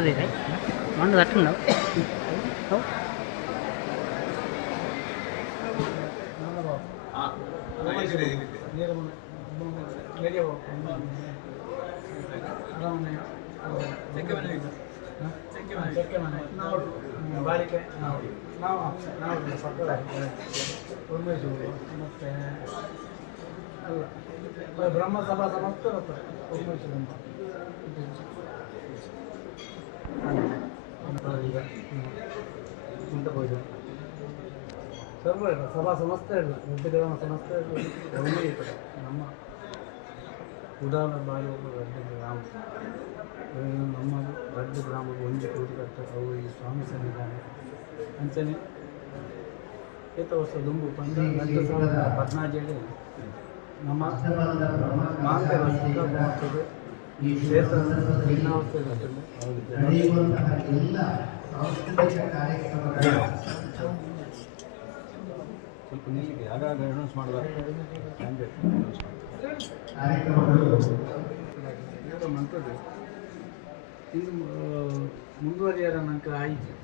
ತಟ್ಟದಿದೆ ಮಣ್ಣು ತಟ್ಟುಂಡವು ಅವು ಬಾಳಿಕೆ ನಾವು ನಾವು ನಾವು ಪಕ್ಕದ ಉರ್ಮೇಶ್ವರು ಮತ್ತೆ ಅಲ್ಲ ಬ್ರಹ್ಮ ಸಭಾ ಸಮಸ್ತ ಬರ್ತಾರೆ ಮುಂದೆ ಹೋಯ್ತು ಸರ್ವ ಇಲ್ಲ ಸಭಾ ಸಂಸ್ಥೆ ಇಲ್ಲ ವಿದ್ಯಾಗ್ರಾಮ ಸಂಸ್ಥೆ ಒಳ್ಳೆ ಇರ್ತದೆ ನಮ್ಮ ಉದಾಹರಣೆ ಬಾಯಿ ರಡ್ಡು ಗ್ರಾಮ ನಮ್ಮ ರಡ್ಡ ಗ್ರಾಮದ ಒಂದು ಕೂಡಿ ಕಟ್ಟ ಈ ಸ್ವಾಮಿ ಸನ್ನಿಧಾನ ಅಂಚನೆ ಏತ ವರ್ಷ ದುಂಬು ಪಂಚ ಸಾವಿರದ ಹದಿನಾಜೇಳಿ ನಮ್ಮ ಮಾಂತೆ ಮಹೋತ್ಸವ ಈ ಕ್ಷೇತ್ರ ಭಿನ್ನಾವಸ್ಥೆ ಎಲ್ಲ ಸಾಂಸ್ಕೃತಿಕ ಕಾರ್ಯಕ್ರಮಗಳ ಸ್ವಲ್ಪ ಮಾಡಬಾರ್ದು ಕಾರ್ಯಕ್ರಮಗಳು ಮಂತದ್ದು ಇದು ಮುಂದುವರಿಯಾದ ನಂತರ ಆಯ್ತು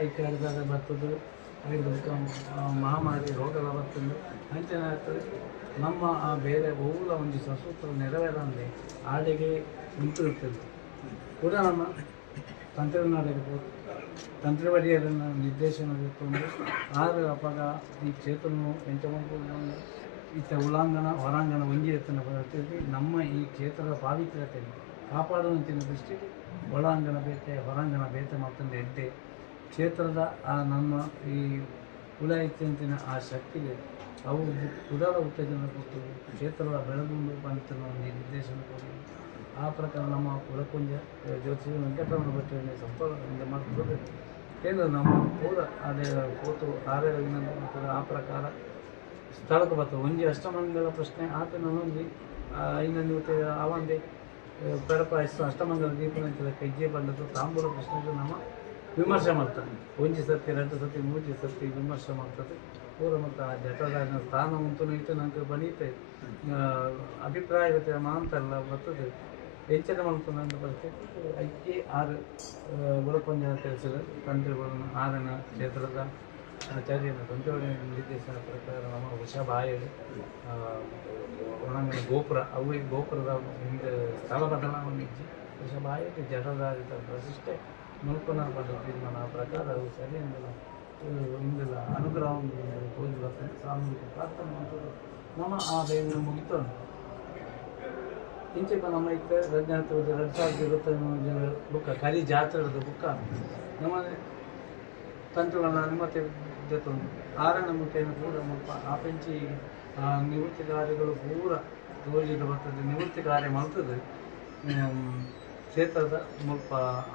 ಐಕೆ ಹಿಡಿದಾಗ ಬರ್ತದೆ ಐದು ಮಹಾಮಾರಿ ರೋಗಗಳ ಬರ್ತದೆ ಅಂಚನೆ ನಮ್ಮ ಆ ಬೇರೆ ಊರ ಒಂದು ಸಸೂತ್ರ ನೆರವೇರಂದೆ ಆಡೆಗೆ ನಿಂತಿರುತ್ತದೆ ಕೂಡ ನಮ್ಮ ತಂತ್ರನಾಡಿರ್ಬೋದು ತಂತ್ರವಡಿಯರನ್ನು ನಿರ್ದೇಶನ ಇಟ್ಕೊಂಡು ಆರು ಅಪಗ ಈ ಕ್ಷೇತ್ರವನ್ನು ಎಂಚಮಂಗೂರು ಇತ್ತ ಒಳಾಂಗಣ, ಹೊರಾಂಗಣ ಒಂಜಿ ಎತ್ತನ ಬರ್ತದೆ ನಮ್ಮ ಈ ಕ್ಷೇತ್ರದ ಪಾವಿತ್ರ್ಯತೆಯನ್ನು ಕಾಪಾಡುವಂತಿನ ದೃಷ್ಟಿಯಲ್ಲಿ ಒಳಾಂಗಣ ಬೇತೆ, ಹೊರಾಂಗಣ ಬೇತೆ ಮತ್ತೊಂದು ಎಡ್ಡೆ. ಕ್ಷೇತ್ರದ ಆ ನಮ್ಮ ಈ ಕುಲ ಇತ್ಯಂತಿನ ಆ ಶಕ್ತಿಗೆ ಅವು ಉದಾರ ಉತ್ತೇಜನ ಕೊಟ್ಟು ಕ್ಷೇತ್ರದ ಬೆಳಗುಂಡು ಒಂದು ನಿರ್ದೇಶನ ಕೊಡಿ ಆ ಪ್ರಕಾರ ನಮ್ಮ ಕುಲಕುಂಜ ಜ್ಯೋತಿ ವೆಂಕಟರಮಣ ಭಟ್ಟರನ್ನು ಸಂಪರ್ಕ ಮಾಡ್ತದೆ ಕೇಂದ್ರ ನಮ್ಮ ಪೂರ ಅದೇ ಕೂತು ಕಾರ್ಯವಿನಂತರ ಆ ಪ್ರಕಾರ ಸ್ಥಳಕ್ಕೆ ಬರ್ತದೆ ಒಂಜಿ ಅಷ್ಟಮಂಗಲ ಪ್ರಶ್ನೆ ಆತ ನನ್ನೊಂದು ಇನ್ನೊಂದು ಇವತ್ತು ಅವಂದೆ ಪೆರಪ ಎಷ್ಟು ಅಷ್ಟಮಂಗಲ ದೀಪನ ಕೈಜಿ ಬಂದದ್ದು ತಾಂಬೂಲ ಪ್ರಶ್ನೆಗಳು ನಮ್ಮ ವಿಮರ್ಶೆ ಮಾಡ್ತಾನೆ. ಒಂಜಿ ಸರ್ತಿ ಎರಡು ಸತಿ, ಮೂಜಿ ಸರ್ತಿ ವಿಮರ್ಶೆ ಮಾಡ್ತದೆ. ಪೂರ ಮತ್ತು ಆ ಜಟದ ಸ್ಥಾನ ಉಂಟು ಇತ್ತು ನಂಗೆ ಬನೀತೆ ಅಭಿಪ್ರಾಯ ಮಾಂತಲ್ಲ ಬರ್ತದೆ. ಮಲ್ತು ನನ್ನ ಪರಿಸ್ಥಿತಿ ಐಕೆ ಆರು ಗುಣಪಂಜ ತಿಳಿಸಿದ ತಂತ್ರಿಗಳನ್ನು ಆರನ ಕ್ಷೇತ್ರದ ಆಚಾರ್ಯನ ತಂತ್ರವಳಿ ನಿರ್ದೇಶನ ಪ್ರಕಾರ ನಮ್ಮ ವೃಷಭ ಆಯರು ಒಳಂಗಣ ಗೋಪುರ, ಅವು ಗೋಪುರದ ಹಿಂದೆ ಸ್ಥಳ ಬದಲಾವಣೆ ಇಜ್ಜಿ ವೃಷಭ ಆಯಕ್ಕೆ ಜಟದಾರಿತ ಪ್ರತಿಷ್ಠೆ ಮುಲ್ಪನ ಪದ ತೀರ್ಮಾನ ಪ್ರಕಾರ ಅವು ಸರಿ ಎಂದಿಲ್ಲ ಇಂದಿಲ್ಲ ಅನುಗ್ರಹ ಪೂಜೆ ಬರ್ತದೆ. ಸಾಮೂಹಿಕ ಪ್ರಾರ್ಥನೆ ನಮ್ಮ ಆ ದೇವಿನ ಮುಗಿತು. ಇಂಚೆಪ್ಪ ನಮ್ಮ ಇತ್ತ ರಜನಾಥ ಎರಡು ಸಾವಿರದ ಇರುವತ್ತೈದು ಬುಕ್ಕ ಕರಿ ಜಾತ್ರೆದ ಬುಕ್ಕ ನಮ್ಮ ತಂತ್ರಗಳ ಅನುಮತಿ ಜೊತೆ ಆರನ ಮುಖೇನ ಪೂರ ಮುಲ್ಪ ಆ ಪೆಂಚಿ ನಿವೃತ್ತಿ ಕಾರ್ಯಗಳು ಪೂರ ತೋರಿಸಿದ ಬರ್ತದೆ. ನಿವೃತ್ತಿ ಕಾರ್ಯ ಮಾಡ್ತದೆ. ಕ್ಷೇತ್ರದ ಮುಲ್ಪ,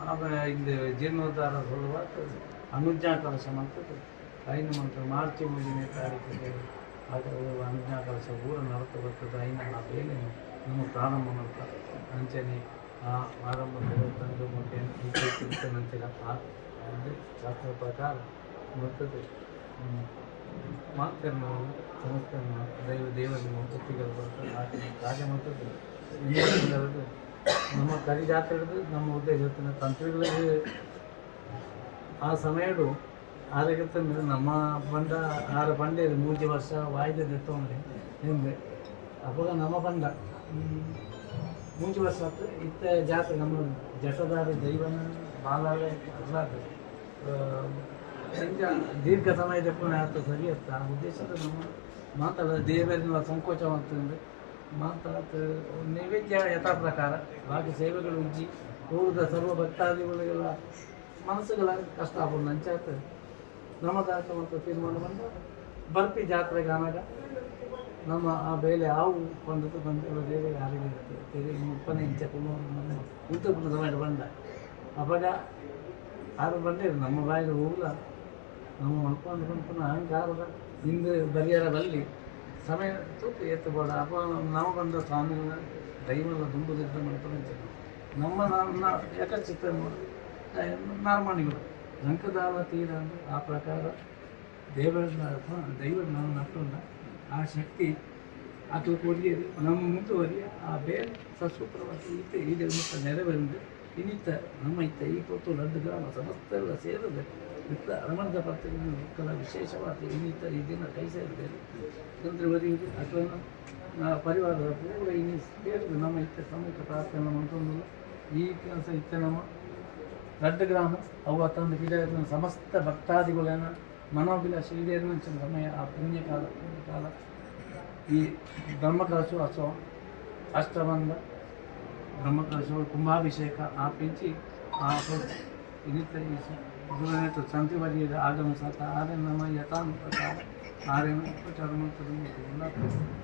ಆಮೇಲೆ ಹಿಂದೆ ಜೀರ್ಣೋದ್ಧಾರ ಸಲುವಾಗಿ ಅನುಜ್ಞಾ ಕಲಶ ಮಾಡ್ತದೆ. ಐನು ಮಂತ್ರ, ಮಾರ್ಚ್ ಮೂರನೇ ತಾರೀಕಿಗೆ ಅದು ಅನುಜ್ಞಾ ಕಲಶ ಪೂರ ನಡತ ಬರ್ತದೆ. ಐನ ಆ ಬೇಲೆ ನಮ್ಮ ಪ್ರಾರಂಭ ಮಾಡ್ತಾರೆ ಅಂಚನೆ ಆ ಆರಂಭದ ತಂದು ಮತ್ತೆ ನಂತರ ಆ ಒಂದು ಶಾಸ್ತ್ರ ಪ್ರಕಾರ ಬರ್ತದೆ ಮಾತನ್ನು ಸಂಸ್ಥೆಯನ್ನು ದೈವ ದೇವರನ್ನು ಒಪ್ಪಿಗೆ ಬರ್ತದೆ ಆತನ ಕಾರ್ಯ ಮಾಡ್ತದೆ ಇನ್ನೊಂದು ನಮ್ಮ ಕರಿ ಜಾತ್ರೆ ಹಿಡಿದು ನಮ್ಮ ಉದ್ದೇಶ ತಂತ್ರಿಗಳಿಗೆ ಆ ಸಮಯಡು ಆರೋಗ್ಯ ನಮ್ಮ ಬಂಡ ಆರ ಬಂಡೆ ಮೂಜಿ ವರ್ಷ ವಾಯ್ದೆ ತೊಗೊಂಡೆ ಹಿಂದೆ ಅವಾಗ ನಮ್ಮ ಬಂಡ ಮೂಜಿ ವರ್ಷ ಇತ್ತ ಜಾತ್ರೆ ನಮ್ಮ ಜಟದಾರಿ ದೈವನ ಬಾಲಾಳೆ ಅಲ್ಲಾದ ಹಿಂಗ ದೀರ್ಘ ಸಮಯದ ಪುನಃ ಆತ ಸರಿ ಅಂತ. ಆ ಉದ್ದೇಶದ ನಮ್ಮ ಮಾತಾಡ ದೇವರಿಂದ ಸಂಕೋಚ ಮಾಡ್ತಂದ್ರೆ ಮಾತಾಡ ನೈವೇದ್ಯ ಯಥಾ ಪ್ರಕಾರ ಬಾಕಿ ಸೇವೆಗಳು ಉಜ್ಜಿ ಊರದ ಸರ್ವ ಭಕ್ತಾದಿಗಳಿಗೆಲ್ಲ ಮನಸ್ಸುಗಳ ಕಷ್ಟ ಆಗ್ಬೋದು ನಂಚಾತ ನಮ್ಮದಾಕ ಮತ್ತು ತೀರ್ಮಾನ ಬಂದು ಬರ್ತಿ ಜಾತ್ರೆಗೆ ಆನಾಗ ನಮ್ಮ ಆ ಬೇಲೆ ಹಾವು ಕೊಂಡದ್ದು ಬಂದ ಬೇರೆ ಯಾರಿಗೆ ತೆರೆ ಮುಪ್ಪನೆ ಇಂಚ ಉತ್ತಪುರದ ಮೇಲೆ ಬಂದ. ಅವಾಗ ಯಾರು ಬಂದೆ ನಮ್ಮ ಬಾಯಿಗೆ ಹೋಗಲ್ಲ ನಮ್ಮ ಮಲ್ಕೊಂಡು ಬಂದು ಅಹಂಕಾರದ ಹಿಂದೆ ಬರಿಯಾರ ಬಲ್ಲಿ ಸಮಯ ತೂತು ಎತ್ತು ಬೇಡ. ಅಪ್ಪ, ನಾವು ಬಂದ ಸ್ವಾಮಿಗಳ ದೈವದ ದುಂಬುದಿದ್ದ ಮಲ್ಕೊಂಡು ನಮ್ಮ ನಮ್ಮ ಏಕಚಿತ್ತ ನಾರ್ಮಣಿಗಳು. ಲಂಕದಾಲ ತೀರ ಆ ಪ್ರಕಾರ ದೇವರ ದೈವ ನಾವು ನಟ್ಟುಂಡ ಆ ಶಕ್ತಿ ಅದು ಒರಿಯದು ನಮ್ಮ ಮುಂದುವರಿಯ ಆ ಬೇರೆ ಸಸೂತ್ರವಾಗಿ ಈತೆ ಈಡೆ ಮತ್ತು ನೆರವೇರಿದೆ ಇನ್ನಿತ ನಮ್ಮ ಇತ್ತ ಈ ಕೊತ್ತು ಲಡ್ಡು ಗ್ರಾಮ ಸಮಸ್ತ ಎಲ್ಲ ಸೇರಿದೆ. ಇತ್ತ ಅರಮಣದ ಪತ್ರಿಕೆಯನ್ನು ಮಕ್ಕಳ ವಿಶೇಷವಾದ ಇನ್ನಿತ ಈ ದಿನ ಕೈ ಸೇರಿದ್ದೇವೆ ಬರೆಯುವುದು ಅಥವಾ ಪರಿವಾರದ ಪೂರ್ವ ಇನ್ನು ಸೇರಿದು ನಮ್ಮ ಇತ್ತ ಸಮಯಕ್ಕೆ ಪ್ರಾರ್ಥನೆ ಮಂತ್ರದ ಈ ಕೆಲಸ ಇತ್ತ ನಮ್ಮ ಲಡ್ಡು ಗ್ರಾಮ ಅವು ತಂದು ಈಡೇರಿನ ಸಮಸ್ತ ಭಕ್ತಾದಿಗಳನ್ನ ಮನೋಭಿಲಾಷ ಈಡೇರಿನ ಸಮಯ, ಆ ಪುಣ್ಯಕಾಲ ಕಾಲ ಈ ಬ್ರಹ್ಮಕಲಶೋತ್ಸವ ಅಷ್ಟಬಂಧ ಬ್ರಹ್ಮಕಲಶೋತ್ಸವ ಕುಂಭಾಭಿಷೇಕ, ಆ ಪಿಂಚಿ ಆ ಗುರುನೇತು ಸಂತಿ ಬಗೆಯ ಆಗಮ ಸತ ಆರೆ ನಮ್ಮ ಯಥಾನು ಪ್ರಕಾರ ಆರೇನ ಉಪಚಾರ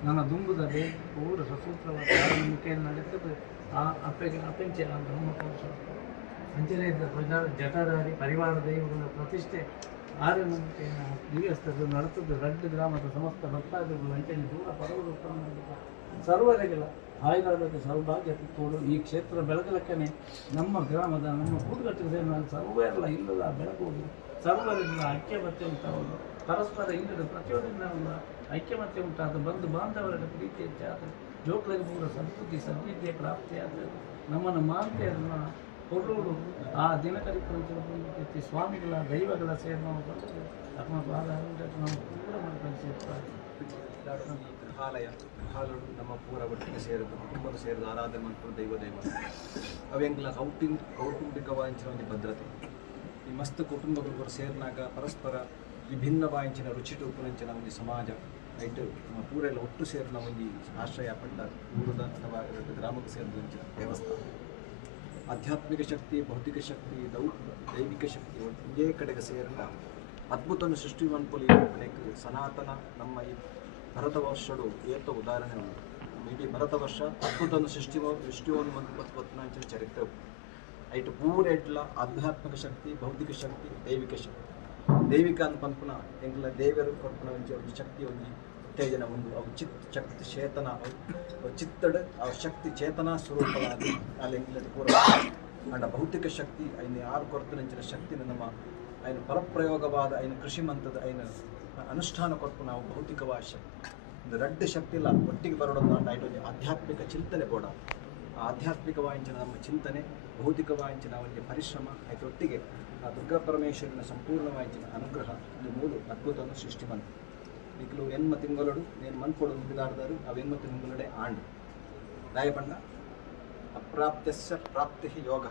ನನ್ನ ದುಂಬುದ ಬೇ ಪೂರ ಸಸೂತ್ರವಾದ ಮುಖೇನ ನಡೆತದೆ. ಆ ಅಪ್ಪೆಗೆ ಅಪೆಂಚೆ, ಆ ಬ್ರಹ್ಮಕಲಶ ಅಂಚನೆ ಇದ್ದ ಪ್ರಜಾ ಜಟಾಧಾರಿ ಪರಿವಾರ ದೈವಗಳ ಪ್ರತಿಷ್ಠೆ ಆರ್ಯ ನಂಬಿಕೆಯನ್ನು ದಿವ್ಯಸ್ಥರು ನಡೆಸಿದ್ದು ರಡ್ಡು ಗ್ರಾಮದ ಸಮಸ್ತ ಭಕ್ತಾದಿಗಳು ಅಂಚನೆ ದೂರ ಪರವರು ಸರ್ವರೆಗಳ ಆಯುರ್ವೇದ ಸೌಭಾಗ್ಯ ತೋಡು ಈ ಕ್ಷೇತ್ರ ಬೆಳಗಲಕ್ಕನೆ ನಮ್ಮ ಗ್ರಾಮದ, ನಮ್ಮ ಕೂಡುಗಟ್ಟಿಗೆ ಸೇರಿದ ಸರ್ವರೆಲ್ಲ ಇಲ್ಲದ ಬೆಳಗುವುದು. ಸರ್ವರಿಂದ ಐಕ್ಯಮತ್ಯ ಉಂಟಾಗುವುದು. ಪರಸ್ಪರ ಇಲ್ಲದ ಪ್ರತಿಯೊಂದರಿಂದ ಒಂದು ಐಕ್ಯಮತ್ಯ ಉಂಟಾದ ಬಂಧು ಬಾಂಧವರ ಪ್ರೀತಿ ಹೆಚ್ಚಾದ ಜೋಕ್ಲಗೆ ಮೂಲ ಸಂಸ್ಕೃತಿ ಸದ್ವಿದ್ಯೆ, ಪ್ರಾಪ್ತಿಯಾದ ನಮ್ಮನ್ನು ಮಾತೆಯನ್ನ ಕೊಲ್ಲುವುದು ಆ ದಿನಕರಿ ಪಂಚ ಸ್ವಾಮಿಗಳ ದೈವಗಳ ಸೇವೆ ನಾವು ಬಂದರೆ ನಮ್ಮ ಪಾದ ನಾವು ಪೂರ ಮಾಡ್ಕೊಂಡು ಸೇರ್ತಾರೆ ಈ ಗೃಹಾಲಯ ಗೃಹಾಲಗಳು ನಮ್ಮ ಪೂರ ಒಟ್ಟಿಗೆ ಸೇರಿದ್ದು ಕುಟುಂಬದ ಸೇರಿದ ಆರಾಧನೆ ಮಾಡ್ಕೊಂಡು ದೈವ ದೈವ ಅವೆಂಗ್ಲ ಕೌಟುಂಬ ಕೌಟುಂಬಿಕವಾಂಚಿನ ಒಂದು ಭದ್ರತೆ ಈ ಮಸ್ತ್ ಕುಟುಂಬಗಳು ಕೂಡ ಸೇರಿನಾಗ ಪರಸ್ಪರ ವಿಭಿನ್ನವಾಂಚಿನ ರುಚಿ ಟೂಪುನಂಚಿನ ಒಂದು ಸಮಾಜ ಐಟು ನಮ್ಮ ಪೂರ ಎಲ್ಲ ಒಟ್ಟು ಸೇರಿನ ಒಂದು ಆಶ್ರಯ ಪಟ್ಟ ಊರದ ಅಥವಾ ಎರಡು ಗ್ರಾಮಕ್ಕೆ ಸೇರಿದ ದೇವಸ್ಥಾನ ಆಧ್ಯಾತ್ಮಿಕ ಶಕ್ತಿ ಭೌತಿಕ ಶಕ್ತಿ ದೌ ದೈವಿಕ ಶಕ್ತಿ ಒಂದೇ ಕಡೆಗೆ ಸೇರಿದ ಅದ್ಭುತವನ್ನು ಸೃಷ್ಟಿ ಮನ್ಪೊಲಿ ಅನೇಕ ಸನಾತನ ನಮ್ಮ ಈ ಭರತ ವರ್ಷಡು ಏತ ಉದಾಹರಣೆ ಉಂಟು ನಮ್ಮ ಇಡೀ ಭರತ ವರ್ಷ ಅದ್ಭುತವನ್ನು ಸೃಷ್ಟಿ ಸೃಷ್ಟಿವನ್ನು ಮಂತ್ಪತ್ನಾಂಚಿನ ಚರಿತ್ರೆ ಉಂಟು ಐಟು ಪೂರ ಇಟ್ಲ ಆಧ್ಯಾತ್ಮಿಕ ಶಕ್ತಿ ಭೌತಿಕ ಶಕ್ತಿ ದೈವಿಕ ಶಕ್ತಿ ದೈವಿಕ ಅಂತ ಪಂಪನ ಎಂಗ್ಲ ದೇವರು ಕೊಡ್ಪನ ಒಂಜಿ ಒಂದು ಶಕ್ತಿ ಒಂದು ಉತ್ತೇಜನ ಒಂದು ಅವು ಚಿತ್ ಶಕ್ತಿ ಚೇತನ ಚಿತ್ತಡ ಶಕ್ತಿ ಚೇತನ ಸ್ವರೂಪವಾಗಿ ಅಲ್ಲಿ ಪೂರ ಅಂಡ ಭೌತಿಕ ಶಕ್ತಿ, ಐನ ಯಾರು ಕೊಡ್ತನಂಚಿನ ಶಕ್ತಿನ ನಮ್ಮ ಅಯ್ನ ಫಲಪ್ರಯೋಗವಾದ ಅಯ್ನ ಕೃಷಿ ಮಂತದ ಅಯ್ನ ಅನುಷ್ಠಾನ ಕೊಟ್ಟು ನಾವು ಭೌತಿಕವಾದ ಶಕ್ತಿ. ಒಂದು ರಡ್ಡ ಶಕ್ತಿ ಇಲ್ಲ, ಒಟ್ಟಿಗೆ ಬರೋಣ ಐಟು ಆಧ್ಯಾತ್ಮಿಕ ಚಿಂತನೆ ಕೂಡ. ಆಧ್ಯಾತ್ಮಿಕವಾಂಚಿನ ನಮ್ಮ ಚಿಂತನೆ ಭೌತಿಕವಾಂಚಿನ ಅವರಿಗೆ ಪರಿಶ್ರಮ ಆಯ್ತು ಆ ದುರ್ಗಾ ಪರಮೇಶ್ವರನ ಸಂಪೂರ್ಣವಾಂಚಿನ ಅನುಗ್ರಹ ಇದು ಮೂರು ಅದ್ಭುತವನ್ನು ಸೃಷ್ಟಿ ಬಂತು. ಈಗಲೂ ಎನ್ಮ ತಿಂಗಳಡು నేను ಮನ್ಕೊಡು ಬಿದಾಡ್ದಾರು ಅವು ಎನ್ಮ ತಿಂಗಳಡೆ ಆಂಡು ದಾಯಪಂಡ ಅಪ್ರಾಪ್ತ್ಯಸ್ಯ ಪ್ರಾಪ್ತಿ ಯೋಗ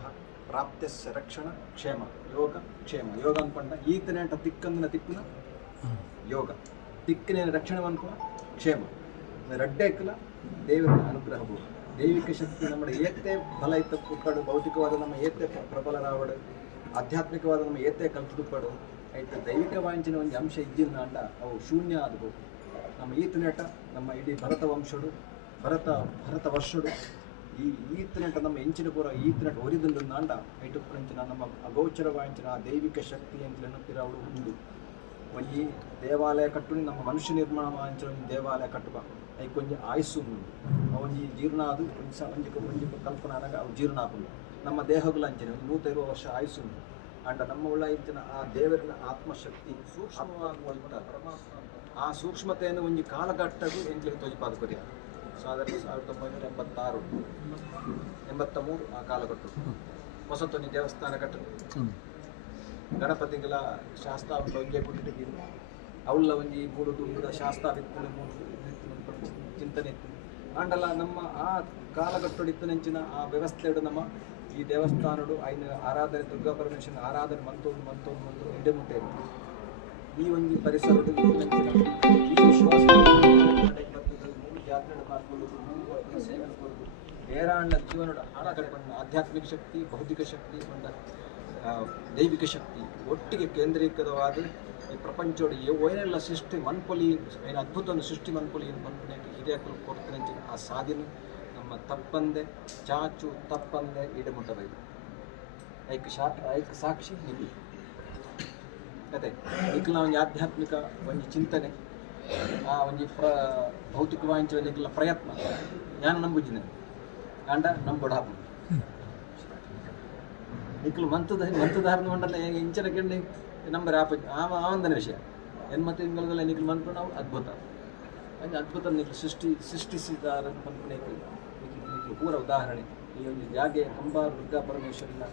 ಪ್ರಾಪ್ತ್ಯಸ್ಯ ರಕ್ಷಣ ಕ್ಷೇಮ ಯೋಗ ಕ್ಷೇಮ ಯೋಗ ಅನ್ಪಂಡ ಈತನೇ ಅಂಟ ತಿಕ್ಕಂದಿನ ತಿಕ್ಕುನ ಯೋಗ ತಿಕ್ಕಿನ ರಕ್ಷಣೆ ಅನ್ಕೋ ಕ್ಷೇಮ ರಡ್ಡೇಕಲ ದೇವರ ಅನುಗ್ರಹ ಬೋದು ದೈವಿಕ ಶಕ್ತಿ ನಮ್ಮ ಏತೆ ಬಲ ಇತ್ತ ಪುಕ್ಕಡು ಭೌತಿಕವಾದ ನಮ್ಮ ಏತೆ ಪ್ರ- ಪ್ರಬಲರಾವಡು ಆಧ್ಯಾತ್ಮಿಕವಾದ ನಮ್ಮ ಏತೆ ಕಲ್ತುಪಡು ಆಯ್ತು? ದೈವಿಕ ವಾಂಚನೆ ಒಂದು ಅಂಶ ಇದ್ದಿಲ್ಲ ಅಂಡ ಅವು ಶೂನ್ಯ ಆದವು. ನಮ್ಮ ಈತನೆಟ, ನಮ್ಮ ಇಡೀ ಭರತ ವಂಶಡು, ಭರತ ಭರತ ವರ್ಷಡು, ಈ ಈತನೆಟ ನಮ್ಮ ಎಂಚಿನ ಪೂರ ಈತನೆಟ ಒರಿದಂಡು ನಾಂಡ ಐಟು ಪುರಂಚಿನ ನಮ್ಮ ಅಗೋಚರ ವಾಂಚನ ದೈವಿಕ ಶಕ್ತಿ ಅಂತ ನೆನಪಿರವಳು ಉಂಡು. ಒಂಜಿ ದೇವಾಲಯ ಕಟ್ಟುನಿ, ನಮ್ಮ ಮನುಷ್ಯ ನಿರ್ಮಾಣ ವಾಂಚ ಒಂಜಿ ದೇವಾಲಯ ಕಟ್ಟುವ. ಐ ಕೊಂಚ ಆಯಸ್ಸು ಉಂಡು. ಅವೊಂಜಿ ಜೀರ್ಣ ಅದು ಒಂಜಿ ಸ, ಒಂಜಿ ಒಂಜಿ ಕಲ್ಪನಾ ಆನಾಗ ಅವು ಜೀರ್ಣ ಆಪುಂಡು ನಮ್ಮ ದೇಹಗಳು ಅಂಚನೆ ಒಂದು ವರ್ಷ ಆಯಸ್ಸು ಉಂಟು. ಅಂಡ ನಮ್ಮ ಇಂಚಿನ ಆ ದೇವರಿನ ಆತ್ಮಶಕ್ತಿ ಸೂಕ್ಷ್ಮವಾಗುವಂಥ ಆ ಸೂಕ್ಷ್ಮತೆಯನ್ನು ಒಂದು ಕಾಲಘಟ್ಟಗೂ ಎಂಗ್ಲಿಗೆ ತೋಜಿಪಾದ ಕೊರಿಯ ಸಾವಿರದ ಒಂಬೈನೂರ ಎಂಬತ್ತಾರು ಎಂಬತ್ತ ಮೂರು ಆ ಕಾಲಘಟ್ಟ. ಹೊಸತೊಂದು ದೇವಸ್ಥಾನ ಕಟ್ಟಲು. ಗಣಪತಿಗಳ ಶಾಸ್ತ್ರ ಒಂಜೆ ಕುಟ್ಟಿಟ್ಟಿದ್ದು ಅವಳ ಒಂಜಿ ಮೂಡು ದುಂಬುದ ಶಾಸ್ತ್ರ ಚಿಂತನೆ ಇತ್ತು. ಆಂಡಲ ನಮ್ಮ ಆ ಕಾಲಘಟ್ಟಡಿತ್ತನೆಂಚಿನ ಆ ವ್ಯವಸ್ಥೆ ನಮ್ಮ ಈ ದೇವಸ್ಥಾನಡು ಐನ ಆರಾಧನೆ ದುರ್ಗಾ ಪರಮೇಶ್ವರನ ಆರಾಧನೆ ಮಂತೊಂದು ಮಂತೊಂದು ಮಂತು ಹಿಂದೆ ಮುಟ್ಟೆ ಈ ಒಂದು ಪರಿಸರ ಈ ವಿಶ್ವಾಸ ಮೂರು ಜಾತ್ರೆ ಆಧ್ಯಾತ್ಮಿಕ ಶಕ್ತಿ ಭೌತಿಕ ಶಕ್ತಿ ಆ, ದೈವಿಕ ಶಕ್ತಿ. ಒಟ್ಟಿಗೆ ಕೇಂದ್ರೀಕೃತವಾದ ಈ ಪ್ರಪಂಚೋಡು ಏನೆಲ್ಲ ಸೃಷ್ಟಿ ಮನ್ಪೊಲಿ ಏನು ಅದ್ಭುತವನ್ನು ಸೃಷ್ಟಿ ಮನ್ಪೊಲಿ ಏನು ಮನ್ಪೊಲಿ ಹಿರಿಯ ಕೊಡ್ತಾನೆ ಆ ಸಾಧಿನ. ನಮ್ಮ ತಪ್ಪಂದೆ, ಚಾಚು ತಪ್ಪಂದೆ ಈಡಮುಟ್ಟಬೇಕು ಐಕ್ ಶಾ ಐಕ್ ಸಾಕ್ಷಿ ನಿಧಿ. ಅದೇ ಈಗಲ ಒಂದು ಆಧ್ಯಾತ್ಮಿಕ ಒಂದು ಚಿಂತನೆ, ಆ ಒಂದು ಪ್ರ ಭೌತಿಕವಾಂಚ ಒಂದು ಪ್ರಯತ್ನ ನಾನು ನಂಬುಜಿನ ಕಾಂಡ ನಂಬುಡ ಹಾಪು ನಿಕ್ಲು ಮಂತದ ಮಂತದಾರನ ಮಂಡಲ ಇಂಚನ ಕೆಂಡಿ ನಂಬರ್ ಆಪ ಆಮ ಆವಂದನ ವಿಷಯ. ಎನ್ಮತ್ತು ತಿಂಗಳಲ್ಲ ನಿಕ್ಲು ಮನ್ಪು ನಾವು ಅದ್ಭುತ. ಅದ್ಭುತ ನಿಕ್ಲು ಸೃಷ್ಟಿ ಸೃಷ್ಟಿಸಿದಾರ ನಿಕ್ಲು ಪೂರ ಉದಾಹರಣೆ. ಈ ಒಂದು ಜಾಗೆ ಕಂಬ, ದುರ್ಗಾ ಪರಮೇಶ್ವರನ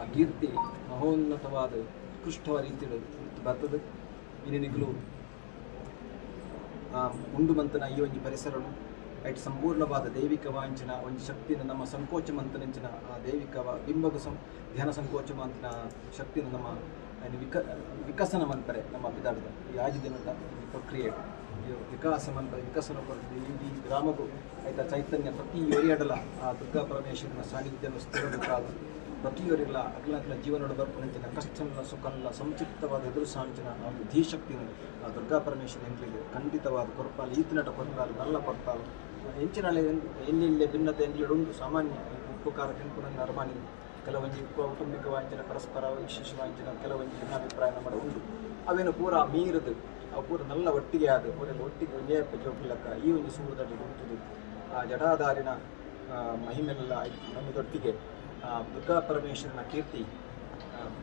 ಆ ಕೀರ್ತಿ ಮಹೋನ್ನತವಾದ, ಉತ್ಕೃಷ್ಟವಾದ ರೀತಿಯಲ್ಲಿ ಬರ್ತದೆ. ಆ ಉಂಡು ಮಂತನ ಈ ಒಂದು ಪರಿಸರನು ಐಟ್ ಸಂಪೂರ್ಣವಾದ ದೈವಿಕ ವಾಂಚನ ಒಂದು ಶಕ್ತಿನ ನಮ್ಮ ಸಂಕೋಚ ಮಂತನಂಚಿನ ಆ ದೈವಿಕ ಬಿಂಬದ ಸಂ, ಧ್ಯಾನ ಸಂಕೋಚ ಮಂತನ ಶಕ್ತಿನ ನಮ್ಮ ವಿಕ, ವಿಕಸನ ಮಂತಾರೆ ನಮ್ಮ ಬಿದಾಡದ ಈ ಆಜಿ ದಿನದ ಪ್ರಕ್ರಿಯೆ. ಈ ವಿಕಾಸ ಮಂತ್ರ ವಿಕಸನ ಪಡೆದು ಈ ಈ ಗ್ರಾಮಗೂ ಆಯ್ತಾ, ಚೈತನ್ಯ ಪ್ರತಿ ಒರಿಯಡಲ ಆ ದುರ್ಗಾ ಪರಮೇಶ್ವರನ ಸಾನ್ನಿಧ್ಯವನ್ನು ಸ್ಥಿರಬೇಕಾದ ಪ್ರತಿಯೊರಿಲ್ಲ ಅಗ್ಲಗ್ಲ ಜೀವನದ ಬರ್ಪಣಂಚಿನ ಕಷ್ಟನ ಸುಖಲ್ಲ ಸಂಕ್ಷಿಪ್ತವಾದ ಎದುರು ಸಾಂಚಿನ ಆ ಒಂದು ಧೀಶಕ್ತಿನ ಆ ದುರ್ಗಾ ಪರಮೇಶ್ವರ ಎಂಟ್ಲಿಗೆ ಖಂಡಿತವಾದ ಕೊರಪಾಲು. ಈತಿನಟ ಕೊರಪಾಲು ನಲ್ಲ ಕೊರಪಾಲು. ಹೆಂಚಿನಲ್ಲಿ ಎಲ್ಲಿಲ್ಲೇ ಭಿನ್ನತೆ ಉಂಟು, ಸಾಮಾನ್ಯ ಉಪಕಾರ ಖಾರ ತಿನ್ಪು ನನ್ನ ಅರಮಾನಿ. ಕೆಲವೊಂದು ಕೌಟುಂಬಿಕ ಪರಸ್ಪರ ವಿಶೇಷ ವಾಂಚನ ಕೆಲವೊಂಜಿ ಭಿನ್ನಾಭಿಪ್ರಾಯ ನಮ್ಮ ಉಂಟು. ಅವೇನು ಪೂರ ಮೀರದು ಅವು ಪೂರ ನಲ್ಲ ಒಟ್ಟಿಗೆ ಆದ ಪೂರೆಲ್ಲ ಒಟ್ಟಿಗೆ ಒಂದೇ ಜೋಕ್ಲಕ್ಕ ಈ ಒಂದು ಸೂರದಲ್ಲಿ ಉಂಟುದು ಆ ಜಡಾಧಾರಿನ ಆ, ಮಹಿಮೆಲ್ಲ ನಮ್ಮದೊಟ್ಟಿಗೆ ಆ ದುರ್ಗಾ ಪರಮೇಶ್ವರನ ಕೀರ್ತಿ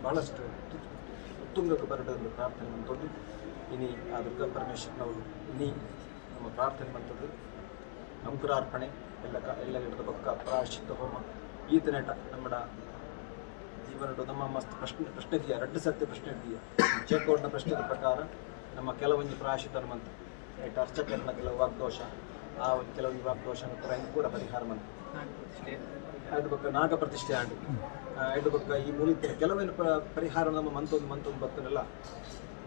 ಬಹಳಷ್ಟು ಉತ್ತುಂಗಕ್ಕೆ ಬರಡೊಂದು ಪ್ರಾರ್ಥನೆ ಮಾಡ್ತದ್ದು ಇನಿ ಆ ದುರ್ಗಾ ಪರಮೇಶ್ವರನವರು ಇನಿ ನಮ್ಮ ಪ್ರಾರ್ಥನೆ ಮಾಡ್ತದ್ದು ನಂಕುರಾರ್ಪಣೆ ಎಲ್ಲ ಎಲ್ಲ ಗಿಡದ ಪಕ್ಕ ಪ್ರಾಶ್ಚಿತ್ತ ಹೋಮ. ಈತನೆಟ ನಮ್ಮ ಜೀವನ ನಮ್ಮ ಮಸ್ತ್ ಪ್ರಶ್ನೆ ಪ್ರಶ್ನೆ ಇದೆಯಾ? ರಡ್ಡು ಸತ್ಯ ಪ್ರಶ್ನೆ ಇದೆಯಾ? ಚೇಕೋಡ್ನ ಪ್ರಶ್ನೆದ ಪ್ರಕಾರ ನಮ್ಮ ಕೆಲವೊಂದು ಪ್ರಾಯಶ್ಚಿತ ಮಂತ ಐಟ್ ಅರ್ಚಕರನ್ನ ಕೆಲವು ವಾಗ್ದೋಷ ಆ ಒಂದು ಕೆಲವು ವಾಗ್ದೋಷ ಇನ್ನು ಕೂಡ ಪರಿಹಾರ ಮಂತ ಎರಡು ಪಕ್ಕ ನಾಗ ಪ್ರತಿಷ್ಠೆ ಆಂಡು ಎರಡು ಪಕ್ಕ ಈ ಮೂಲಿತ ಕೆಲವೇನು ಪ- ಪರಿಹಾರ ನಮ್ಮ ಮಂತೊಂದು ಮಂತೊಂದು ಭಕ್ತರೆಲ್ಲ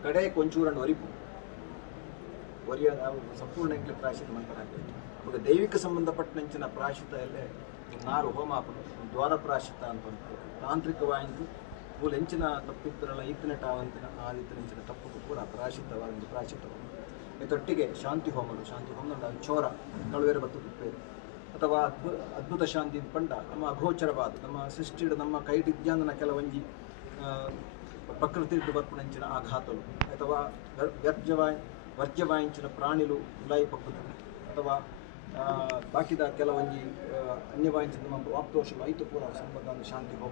ಕಡೆ ಕೊಂಚೂರನ್ನು ಒರಿಪು. ಒರಿಯ ಸಂಪೂರ್ಣ ಎಂಕ್ಲೆ ಪ್ರಾಶಿತ ಮಂತ್ರಾಗ್ತದೆ ಒಂದು ದೈವಿಕ ಸಂಬಂಧಪಟ್ಟಂಚಿನ ಪ್ರಾಶಿತ ಎಲ್ಲೇ ನಾರು ಹೋಮ ದ್ವಾರ ಪ್ರಾಶಿತ ಅಂತ ಉಂಟು ಹೆಂಚಿನ ತಪ್ಪಿದ್ದರಲ್ಲ ಈತನ ಟಾವಂತಿನ ಆ ಈತನೆಂಚಿನ ತಪ್ಪು ಒಂದು ಪ್ರಾಯಶ್ಚಿತ ಹೋಮ ಇದೊಟ್ಟಿಗೆ ಶಾಂತಿ ಹೋಮಗಳು, ಶಾಂತಿ ಹೋಮ ಚೋರ ಕಳುವೆರ ಬತ್ತು ಕುಪ್ಪೇರು. ಅಥವಾ ಅದ್ಭುತ ಅದ್ಭುತ ಶಾಂತಿ ಪಂಡ, ನಮ್ಮ ಅಗೋಚರವಾದ ನಮ್ಮ ಸೃಷ್ಟಿಡು, ನಮ್ಮ ಕೈಟಿದ್ಯಾಂದನ ಕೆಲವೊಂಜಿ ಪ್ರಕೃತಿ ಬರ್ಪಣಂಚಿನ ಆಘಾತಲು ಅಥವಾ ವ್ಯ- ವ್ಯರ್ಜವಾಯ್ ವರ್ಜ್ಯವಾಯಿಂಚಿನ ಪ್ರಾಣಿಲು ಉಲಾಯಿ ಪಕ್ಕುದು ಅಥವಾ ಬಾಕಿದ ಕೆಲವೊಂಜಿ ಅನ್ಯವಾಯಿಂಚಿನ ನಮ್ಮ ವಾಪ್ದೋಷಗಳು ಐತು ಕೂಡ ಸಂಬಂಧ ಶಾಂತಿ ಹೋಮ.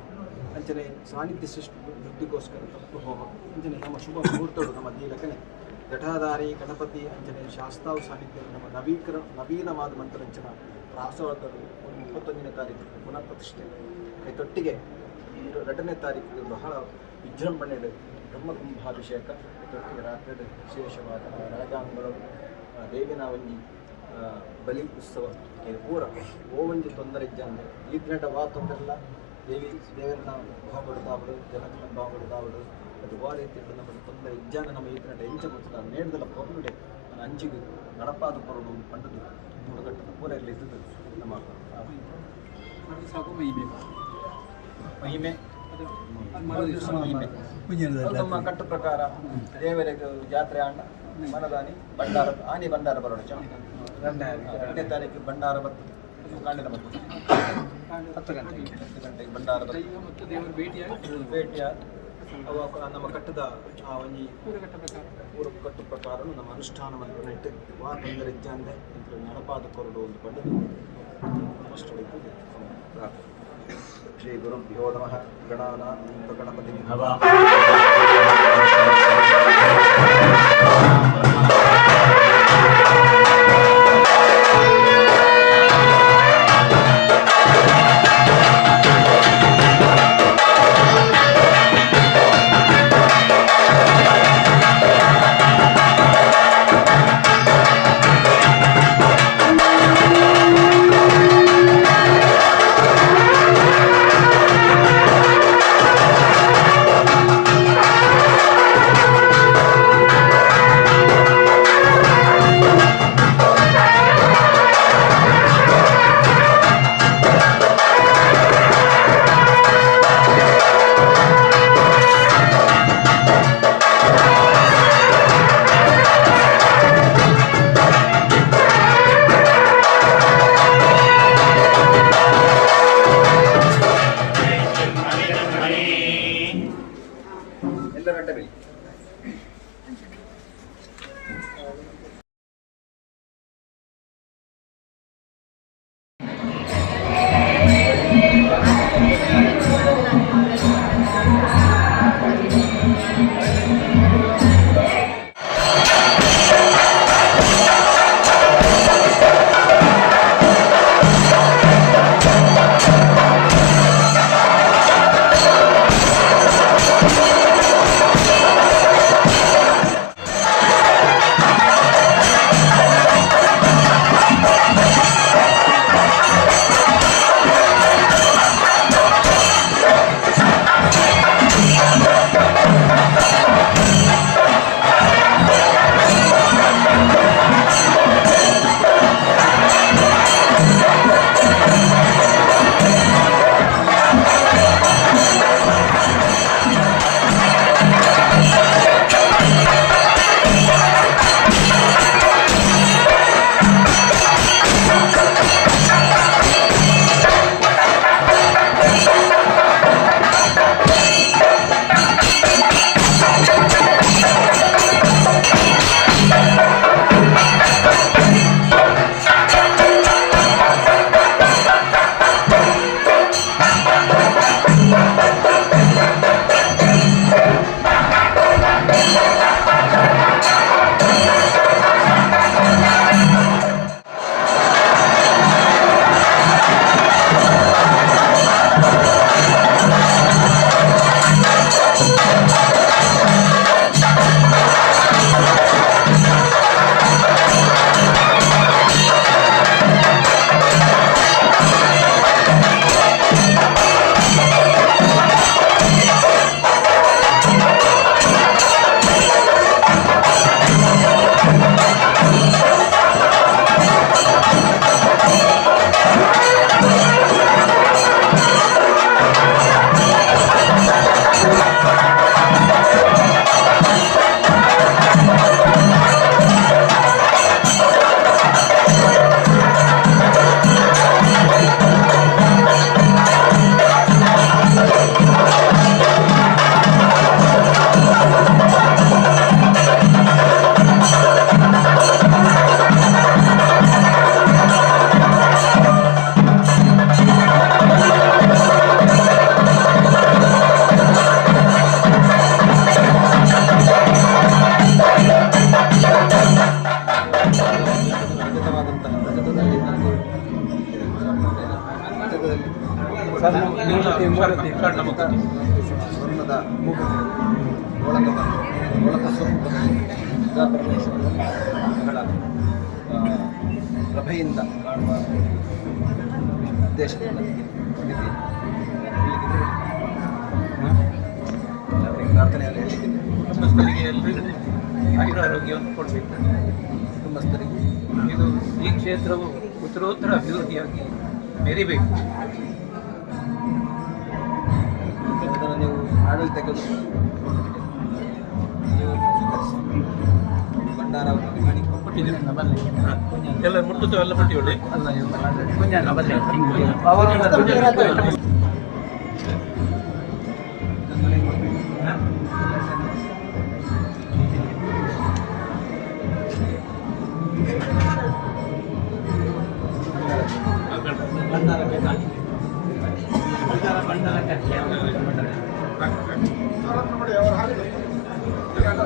ಅಂಚನೆ ಸಾನ್ನಿಧ್ಯ ಸೃಷ್ಟಿ ವೃದ್ಧಿಗೋಸ್ಕರ ತಪ್ಪು ಹೋಮ ಅಂಚನೆ ನಮ್ಮ ಶುಭ ಮುಹೂರ್ತಗಳು ನಮ್ಮ ದೀಲಕನೆ ಜಠಾಧಾರಿ ಗಣಪತಿ ಅಂಚನೆ ಶಾಸ್ತಾವು ಸಾನ್ನಿಧ್ಯ ನಮ್ಮ ನವೀಕರ ನವೀನವಾದ ಮಂತ್ರಂಚನ ಪ್ರಾಸವಾದರು ಒಂದು ಇಪ್ಪತ್ತೊಂದನೇ ತಾರೀಕು ಪುನಃ ಪ್ರತಿಷ್ಠೆ. ಕೈತೊಟ್ಟಿಗೆ ಎರಡನೇ ತಾರೀಕು ಬಹಳ ವಿಜೃಂಭಣೆಯಲ್ಲಿ ಬ್ರಹ್ಮಕುಂಭಾಭಿಷೇಕ ಕೈತೊಟ್ಟಿಗೆ ರಾತ್ರಿ ವಿಶೇಷವಾದ ರಾಜಾಂಗಗಳು ಆ, ದೇವಿನ ಬಲಿ ಉತ್ಸವ ಇದು ಪೂರ ಓವಂಜಿ ತೊಂದರೆ ತೊಂದರೆ ಅಂದರೆ ಈ ದಿನಟ ವಾ ದೇವಿ ದೇವರನ್ನ ಭಾವಡ್ದಾವಡು ಜನಕನ ಭಾವಡ್ದಾವಡು ಅದು ವಾ ರೀತಿ ನಮ್ಮ ತೊಂದರೆ ಇಜ್ಜಾನ ನಮ್ಮ ಈ ದಿನಟ ಎಂಚ ಗೊತ್ತಿಲ್ಲ ನೇಡ್ದಲ್ಲ ಪೊರ್ನುಡೆ ನನ್ನ ಅಂಚಿಗೆ ನಡಪಾದ ಪೊರಡು ಪಂಡದು ಮೂರು ಗಂಟೆ ಪೂರ ಇಲ್ಲಿ ಇದ್ದದ್ದು ನಮ್ಮ ಆ, ಮಹಿಮೆ ಮರುದಿವಸ ಮಹಿಮೆ ಅದು ನಮ್ಮ ಕಟ್ಟು ಪ್ರಕಾರ ದೇವರಿಗೆ ಜಾತ್ರೆ ಆಂಡ ಮನದಾನಿ ಭಂಡಾರ ಆನೆ ಭಂಡಾರ ಬರೋಣ ಚ ಎರಡನೇ ತಾರೀಕು ಭಂಡಾರ ಬರ್ತದೆ ಕಾಂಡಿನ ಬರ್ತದೆ ಹತ್ತು ಗಂಟೆಗೆ. ಹತ್ತು ಗಂಟೆಗೆ ಭಂಡಾರ ದೇವರು ಭೇಟಿಯ ಭೇಟಿಯ ನಮ್ಮ ಕಟ್ಟದ ಆ ಒಂದು ಪೂರ್ವ ಕಟ್ಟು ಪ್ರಕಾರ ನಮ್ಮ ಅನುಷ್ಠಾನವನ್ನು ನೆಟ್ಟು ವಾ ತೊಂದರೆ ಇಜ್ಜಂದೆ ನಡಪಾದ ಕೊರಡು ಒಂದು ಪ್ರಾರ್ಥನೆ ಶ್ರೀ ಗುರುಭ್ಯೋ ನಮಃ. ಗಣಾನಾಂ ಗಣಪತಿ ಿ ಒಳಕ ಒಳಕ ಆ, ಪ್ರಭೆಯಿಂದ ಕಾಣುವ ಉದ್ದೇಶದಿಂದ ಪ್ರಾರ್ಥನೆಯಲ್ಲಿ ಹೇಳಿದ್ದೀನಿ. ಕುಟುಂಬಸ್ಥರಿಗೆ ಎಲ್ಲರಿಗೂ ಆಯುರಾರೋಗ್ಯವನ್ನು ಕೊಡಬೇಕು. ಕುಟುಂಬಸ್ಥರಿಗೆ ಇದು ಈ ಕ್ಷೇತ್ರವು ಉತ್ತರೋತ್ತರ ಅಭಿವೃದ್ಧಿಯಾಗಿ ಮೆರಿಬೇಕು ನೀವು ಆಡಳಿತಕ್ಕೆ ನೀವು ಸ್ವೀಕರಿಸಿ ಭಂಡಾರ ಮಾಡಿ ಕೊಟ್ಟಿದ್ದೀರಿ ನಮ್ಮಲ್ಲಿ ಎಲ್ಲ ಮುಟ್ಟುತ್ತೋ ಎಲ್ಲ ಪಟ್ಟಿಯೊಳ್ಳಿ ಅಲ್ಲ ಕುಂಜಾನ ಬದಲೇ ಭಂಡಾರ ಬೇಕಾ?